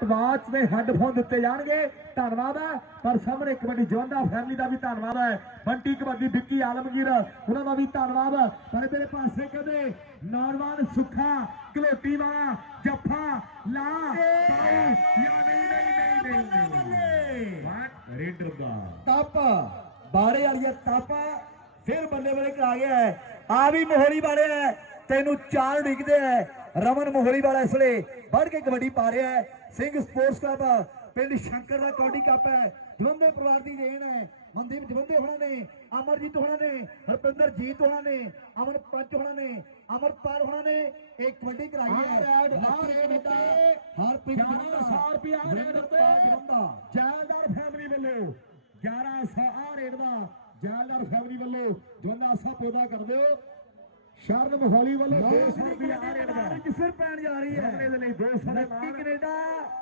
Smart watch ਤੇ headphone ਦਿੱਤੇ ਜਾਣਗੇ। ਧੰਨਵਾਦ ਹੈ। ਪਰ ਸਾਹਮਣੇ ਕਬੱਡੀ ਜਵੰਦਾ ਫੈਮਿਲੀ ਦਾ ਵੀ ਧੰਨਵਾਦ ਹੈ। ਬੰਟੀ ਕਬੱਡੀ, ਵਿੱਕੀ ਆਲਮਗੀਰ, ਉਹਨਾਂ ਦਾ ਵੀ ਧੰਨਵਾਦ। ਪਰ ਮੇਰੇ ਪਾਸੇ ਕਦੇ ਨੌਜਵਾਨ ਸੁੱਖਾ ਕਲੋਟੀ ਵਾਲਾ, ਜੱਫਾ, ਲਾ ਪਾਉ ਜਾਂ ਨਹੀਂ ਨਹੀਂ ਨਹੀਂ ਨਹੀਂ ਵਾਟ ਰੇਡਰ ਦਾ ਟੱਪ ਬਾੜੇ ਵਾਲੀ ਟੱਪ ਫਿਰ ਬੱਲੇ ਬੱਲੇ ਕਰਾ ਗਿਆ ਹੈ। ਆ ਵੀ ਮੋਹਰੀ ਵਾਲੇ ਹੈ। ਤੈਨੂੰ ਚਾਰ ਡਿੱਗਦੇ ਹੈ। ਰਮਨ ਮੋਹਰੀ ਵਾਲਾ ਇਸ ਵੇਲੇ ਵੱਢ ਕੇ ਕਬੱਡੀ ਪਾ ਰਿਹਾ ਹੈ। ਸਿੰਘ ਸਪੋਰਟਸ ਕਲੱਬ ਪਿੰਡ ਸ਼ੰਕਰ ਦਾ ਕਬੱਡੀ ਕੱਪ ਹੈ। ਜਵੰਦੇ ਪਰਿਵਾਰ ਦੀ ਦੇਣ ਹੈ। ਮਨਦੀਪ ਜਵੰਦੇ ਹੋਣਾ ਨੇ ਅਮਰਜੀਤ ਹੋਣਾ ਨੇ ਹਰਪਿੰਦਰ ਜੀਤ ਹੋਣਾ ਨੇ ਅਮਨ ਪੰਚ ਹੋਣਾ ਨੇ ਅਮਰਪਾਲ ਹੋਣਾ ਨੇ ਇਹ ਕਬੱਡੀ ਕਰਾਈ ਹੈ। ਹਾਂ, ਰੈਡ, ਲੱਕੀ ਹਾਂ, ਬੇਟਾ ਰੈਡ। ਹਰਪ੍ਰੀਤ 1100 ਰੁਪਿਆ ਰੇਡ ਜਵੰਦਾ ਤੇ ਜਵੰਦਾ ਜੈਲਦਾਰ ਫੈਮਿਲੀ ਵੱਲੋਂ 1100 ਆ ਰੇਟ ਦਾ। ਜੈਲਦਾਰ ਫੈਮਿਲੀ ਵੱਲੋਂ ਜਵੰਦਾ ਸਾਹਿਬ ਪੌਦਾ ਕਰ ਦਿਓ। ਸ਼ਰਨ ਮਹੌਲੀ ਵੱਲੋਂ 200 ਰੁਪਿਆ ਰੇਟ ਦਾ। ਫਿਰ ਪੈਣ ਜਾ ਰਹੀ ਹੈ। ਅਗਲੇ ਦੇ ਲਈ 200 ਦੇ ਲੱਕੀ ਨਾਲ ਕੈਨੇਡਾ।